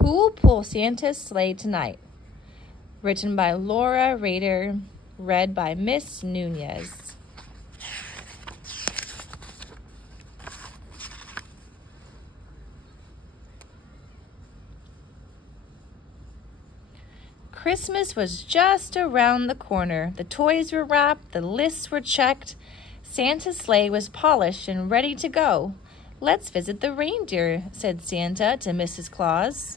Who'll Pull Santa's Sleigh Tonight? Written by Laura Rader, read by Miss Nunez. Christmas was just around the corner. The toys were wrapped, the lists were checked. Santa's sleigh was polished and ready to go. "Let's visit the reindeer," said Santa to Mrs. Claus.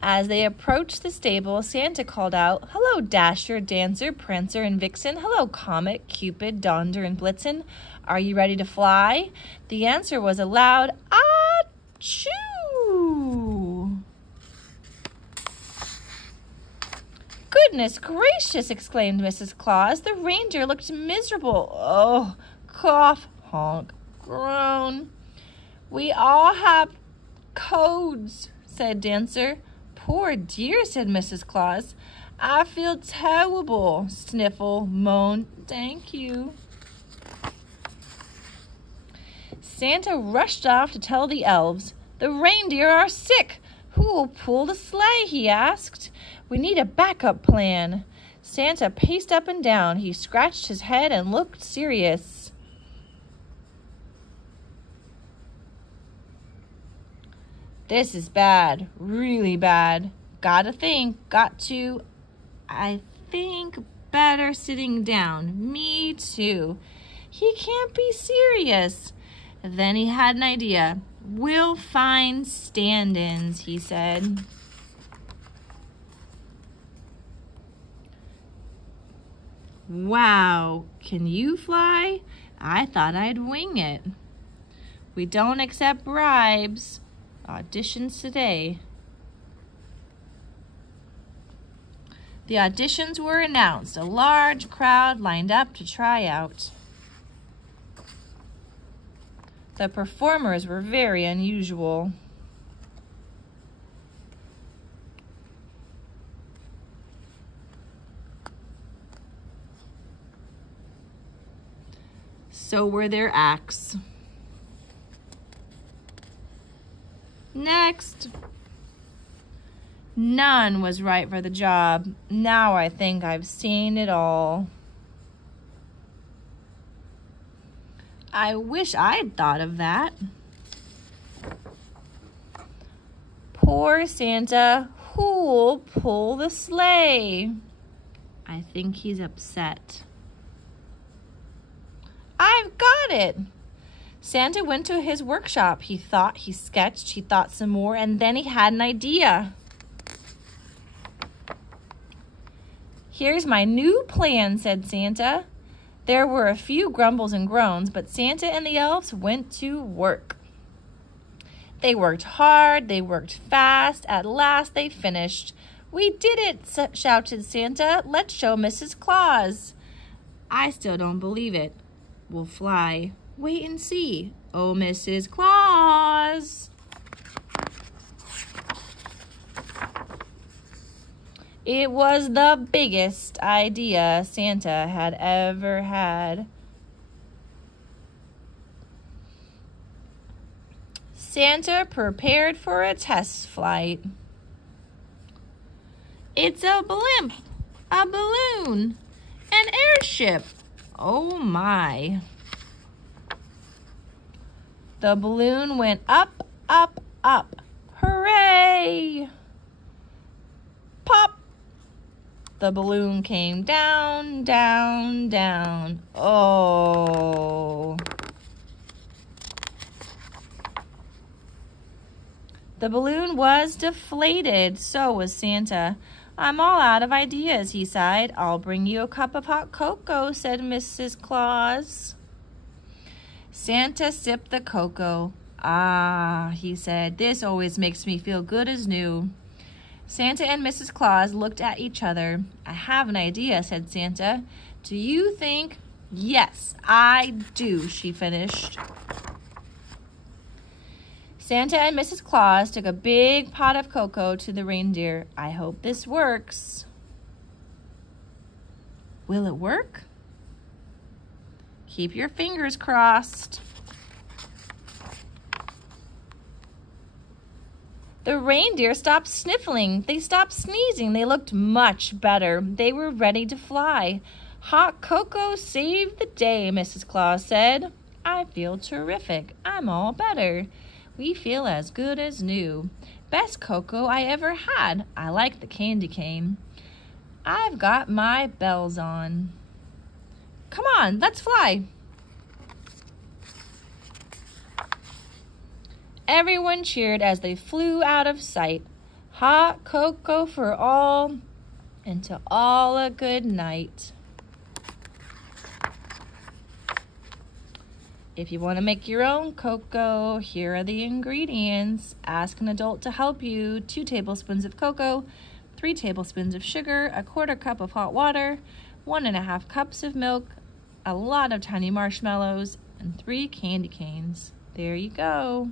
As they approached the stable, Santa called out, "Hello, Dasher, Dancer, Prancer, and Vixen. Hello, Comet, Cupid, Donder, and Blitzen. Are you ready to fly?" The answer was a loud, "Achoo!" "Goodness gracious!" exclaimed Mrs. Claus. The reindeer looked miserable. "Oh, cough, honk, groan." "We all have colds," said Dancer. "Poor dear," said Mrs. Claus. "I feel terrible." Sniffle, moan, "Thank you." Santa rushed off to tell the elves. "The reindeer are sick. Who will pull the sleigh?" he asked. "We need a backup plan." Santa paced up and down. He scratched his head and looked serious. "This is bad, really bad. I think better sitting down. Me too. He can't be serious." Then he had an idea. "We'll find stand-ins," he said. "Wow, can you fly? I thought I'd wing it." "We don't accept bribes. Auditions today." The auditions were announced. A large crowd lined up to try out. The performers were very unusual. So were their acts. Next. None was right for the job. Now I think I've seen it all. I wish I'd thought of that. Poor Santa, who'll pull the sleigh? I think he's upset. I've got it. Santa went to his workshop. He thought, he sketched, he thought some more, and then he had an idea. "Here's my new plan," said Santa. There were a few grumbles and groans, but Santa and the elves went to work. They worked hard, they worked fast. At last they finished. "We did it," shouted Santa. "Let's show Mrs. Claus." "I still don't believe it." "We'll fly. Wait and see." "Oh, Mrs. Claus." It was the biggest idea Santa had ever had. Santa prepared for a test flight. It's a blimp, a balloon, an airship. Oh my. The balloon went up, up, up. Hooray! Pop! The balloon came down, down, down. Oh. The balloon was deflated. So was Santa. "I'm all out of ideas," he sighed. "I'll bring you a cup of hot cocoa," said Mrs. Claus. Santa sipped the cocoa. "Ah," he said, "this always makes me feel good as new." Santa and Mrs. Claus looked at each other. "I have an idea," said Santa. "Do you think—" "Yes, I do," she finished. Santa and Mrs. Claus took a big pot of cocoa to the reindeer. "I hope this works." Will it work? Keep your fingers crossed. The reindeer stopped sniffling. They stopped sneezing. They looked much better. They were ready to fly. Hot cocoa saved the day, Mrs. Claus said. I feel terrific. I'm all better. We feel as good as new. Best cocoa I ever had. I like the candy cane. I've got my bells on. Come on, let's fly. Everyone cheered as they flew out of sight. Hot cocoa for all, and to all a good night. If you want to make your own cocoa, here are the ingredients. Ask an adult to help you. 2 tablespoons of cocoa, 3 tablespoons of sugar, 1/4 cup of hot water, 1½ cups of milk, a lot of tiny marshmallows, and 3 candy canes. There you go.